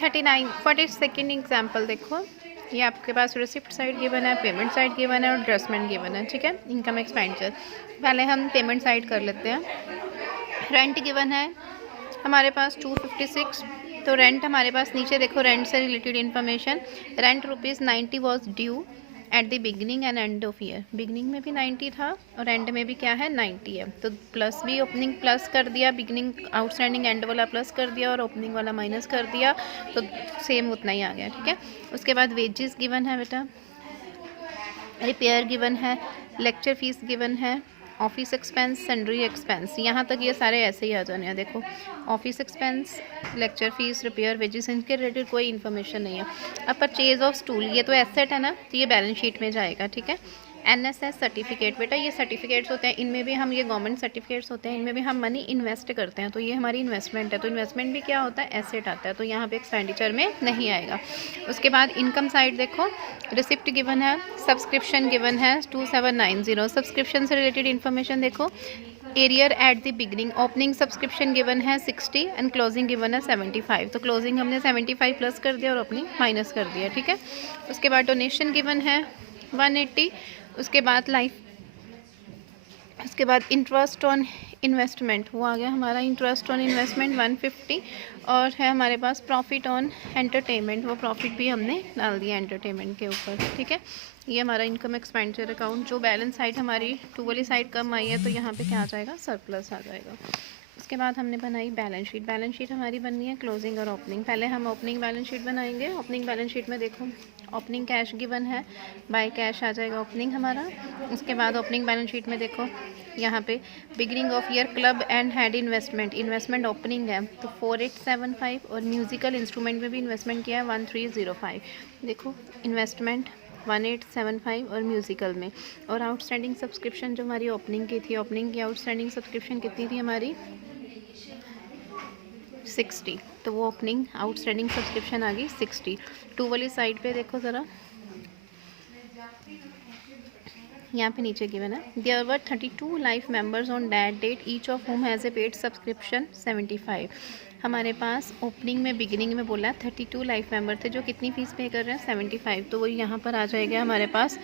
42nd example देखो, ये आपके पास रिसिप्ट साइड गिवन है, पेमेंट साइड गिवन है और एडजस्टमेंट गिवन है, ठीक है। इनकम एक्सपेंडिचर, पहले हम पेमेंट साइड कर लेते हैं। रेंट गिवन है हमारे पास 256, तो रेंट हमारे पास नीचे देखो, रेंट से related information, rent ₹90 was due at the beginning and end of year. Beginning में भी 90 था और एंड में भी क्या है 90 है, तो प्लस भी ओपनिंग प्लस कर दिया, बिगनिंग आउटस्टैंडिंग एंड वाला प्लस कर दिया और ओपनिंग वाला माइनस कर दिया, तो सेम उतना ही आ गया, ठीक है। उसके बाद वेजेस गिवन है बेटा, रिपेयर गिवन है, लेक्चर फीस गिवन है, ऑफिस एक्सपेंस, सैंडरी एक्सपेंस, यहाँ तक ये सारे ऐसे ही आ जाने हैं। देखो office expense, lecture fees, repair, wages, इनके रिलेटेड कोई इन्फॉर्मेशन नहीं है। अब परचेज ऑफ स्टूल, ये तो एसेट है ना, तो ये बैलेंस शीट में जाएगा, ठीक है। NSS सर्टिफिकेट, बेटा ये सर्टिफिकेट्स होते हैं, इनमें भी हम, ये गवर्नमेंट सर्टिफिकेट्स होते हैं, इनमें भी हम मनी इन्वेस्ट करते हैं, तो ये हमारी इन्वेस्टमेंट है, तो इन्वेस्टमेंट भी क्या होता है, एसेट आता है, तो यहाँ पे एक्सपेंडिचर में नहीं आएगा। उसके बाद इनकम साइड देखो, रिसिप्ट गिवन है, सब्सक्रिप्शन गिवन है 2790, सब्सक्रिप्शन से रिलेटेड इन्फॉर्मेशन देखो, arrear at the beginning, opening subscription given है 60 एंड क्लोजिंग गिवन है 75, तो क्लोजिंग हमने 75 प्लस कर दिया और ओपनिंग माइनस कर दिया, ठीक है। उसके बाद डोनेशन गिवन है 180, उसके बाद उसके बाद इंटरेस्ट ऑन इन्वेस्टमेंट, वो आ गया हमारा इंटरेस्ट ऑन इन्वेस्टमेंट 150, और है हमारे पास प्रॉफिट ऑन एंटरटेनमेंट, वो प्रॉफिट भी हमने डाल दिया एंटरटेनमेंट के ऊपर, ठीक है। ये हमारा इनकम एक्सपेंडिचर अकाउंट, जो बैलेंस साइड हमारी टू वाली साइड कम आई है, तो यहाँ पे क्या आ जाएगा, सरप्लस आ जाएगा। उसके बाद हमने बनाई बैलेंस शीट, बैलेंस शीट हमारी बननी है क्लोजिंग और ओपनिंग। पहले हम ओपनिंग बैलेंस शीट बनाएंगे। ओपनिंग बैलेंस शीट में देखो, ओपनिंग कैश गिवन है, बाय कैश आ जाएगा ओपनिंग हमारा। उसके बाद ओपनिंग बैलेंस शीट में देखो, यहाँ पे beginning of year club and head investment, investment opening है तो 4875, और म्यूजिकल इंस्ट्रूमेंट में भी इन्वेस्टमेंट किया है 1305। देखो इन्वेस्टमेंट 1875 और म्यूज़िकल में, और आउटस्टैंडिंग सब्सक्रिप्शन जो हमारी ओपनिंग की थी, ओपनिंग की आउटस्टैंडिंग सब्सक्रिप्शन कितनी थी हमारी 60, तो वो ओपनिंग आउटस्टैंडिंग सब्सक्रिप्शन आ गई 60। टू वाली साइड पे देखो ज़रा, यहाँ पे नीचे गिवन है, there were 32 life members on that date, each of home has a paid subscription 75। हमारे पास ओपनिंग में बिगिनिंग में बोला 32 लाइफ मेंबर थे जो कितनी फ़ीस पे कर रहे हैं 75, तो वो यहाँ पर आ जाएगा हमारे पास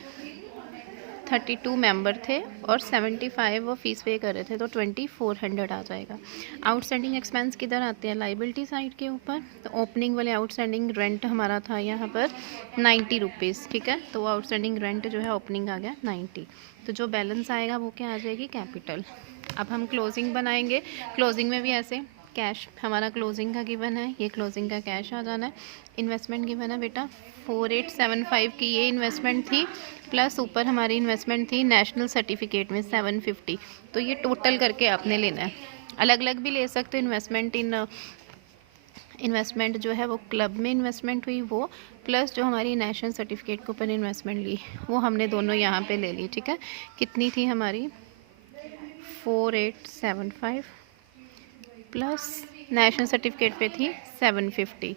32 मेंबर थे और 75 वो फीस पे कर रहे थे, तो 2400 आ जाएगा। आउटस्टैंडिंग एक्सपेंस किधर आते हैं, लाइबिलिटी साइड के ऊपर, तो ओपनिंग वाले आउटस्टैंडिंग रेंट हमारा था यहाँ पर 90 रुपीज़, ठीक है, तो वो आउटस्टैंडिंग रेंट जो है ओपनिंग आ गया 90, तो जो बैलेंस आएगा वो क्या आ जाएगी, कैपिटल। अब हम क्लोजिंग बनाएंगे, क्लोजिंग में भी ऐसे, कैश हमारा क्लोजिंग का गिवन है, ये क्लोजिंग का कैश आ जाना है। इन्वेस्टमेंट गिवन है बेटा 4875 की ये इन्वेस्टमेंट थी, प्लस ऊपर हमारी इन्वेस्टमेंट थी नेशनल सर्टिफिकेट में 750, तो ये टोटल करके आपने लेना है। अलग अलग भी ले सकते हो, इन्वेस्टमेंट जो है वो क्लब में इन्वेस्टमेंट हुई वो, प्लस जो हमारी नेशनल सर्टिफिकेट के ऊपर इन्वेस्टमेंट ली वो हमने दोनों यहाँ पे ले ली, ठीक है। कितनी थी हमारी 4875 प्लस नेशनल सर्टिफिकेट पे थी 750,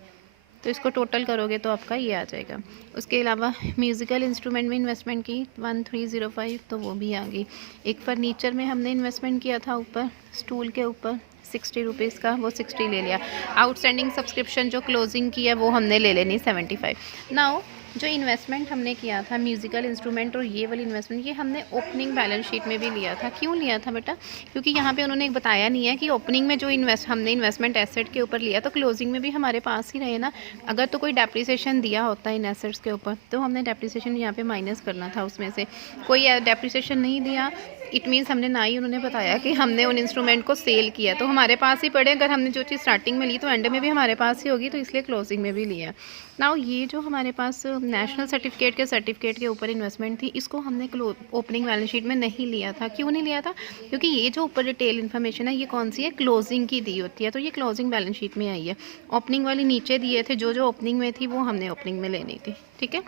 तो इसको टोटल करोगे तो आपका ये आ जाएगा। उसके अलावा म्यूज़िकल इंस्ट्रूमेंट में इन्वेस्टमेंट की 1305, तो वो भी आ गई। एक फर्नीचर में हमने इन्वेस्टमेंट किया था ऊपर स्टूल के ऊपर 60 रुपीज़ का, वो 60 ले लिया। आउटस्टैंडिंग सब्सक्रिप्शन जो क्लोजिंग की है वो हमने ले लेनी 75। नाउ जो इन्वेस्टमेंट हमने किया था म्यूज़िकल इंस्ट्रूमेंट और ये वाली इन्वेस्टमेंट, ये हमने ओपनिंग बैलेंस शीट में भी लिया था। क्यों लिया था बेटा, क्योंकि यहाँ पे उन्होंने एक बताया नहीं है कि ओपनिंग में जो हमने इन्वेस्टमेंट एसेट के ऊपर लिया तो क्लोजिंग में भी हमारे पास ही रहे ना। अगर तो कोई डेप्रिसिएशन दिया होता है इन एसेट्स के ऊपर तो हमने डेप्रिसिएशन यहाँ पे माइनस करना था, उसमें से कोई डेप्रिसिएशन नहीं दिया, इट मीन्स हमने ना ही उन्होंने बताया कि हमने उन इंस्ट्रूमेंट को सेल किया, तो हमारे पास ही पड़े। अगर हमने जो चीज़ स्टार्टिंग में ली तो एंड में भी हमारे पास ही होगी, तो इसलिए क्लोजिंग में भी लिया। नाउ ये जो हमारे पास नेशनल सर्टिफिकेट के ऊपर इन्वेस्टमेंट थी, इसको हमने ओपनिंग बैलेंस शीट में नहीं लिया था। क्यों नहीं लिया था, क्योंकि ये जो ऊपर डिटेल इन्फॉर्मेशन है ये कौन सी है, क्लोजिंग की दी होती है, तो ये क्लोजिंग बैलेंस शीट में आई है। ओपनिंग वाली नीचे दिए थे, जो ओपनिंग में थी वो हमने ओपनिंग में लेनी थी, ठीक है।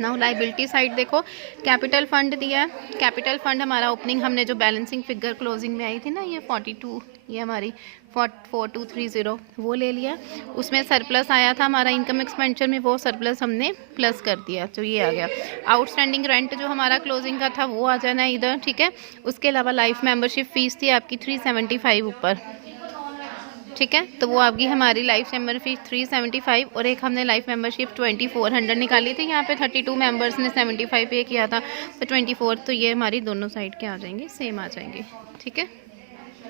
नाउ लाइबिलिटी साइड देखो, कैपिटल फंड दिया है। कैपिटल फंड हमारा ओपनिंग हमने जो बैलेंसिंग फिगर क्लोजिंग में आई थी ना, ये 42, ये हमारी 4230 वो ले लिया। उसमें सरप्लस आया था हमारा इनकम एक्सपेंडिचर में, वो सरप्लस हमने प्लस कर दिया, तो ये आ गया। आउटस्टैंडिंग रेंट जो हमारा क्लोजिंग का था वो आ जाना है इधर, ठीक है। उसके अलावा लाइफ मेंबरशिप फीस थी आपकी 375 ऊपर, ठीक है। तो वो आपकी हमारी लाइफ मेंबरशिप 375 और एक हमने लाइफ मेंबरशिप 2400 निकाली थी। यहाँ पे 32 मेंबर्स ने 75 पे किया था, तो 24 तो ये हमारी दोनों साइड के आ जाएंगे, सेम आ जाएंगे। ठीक है।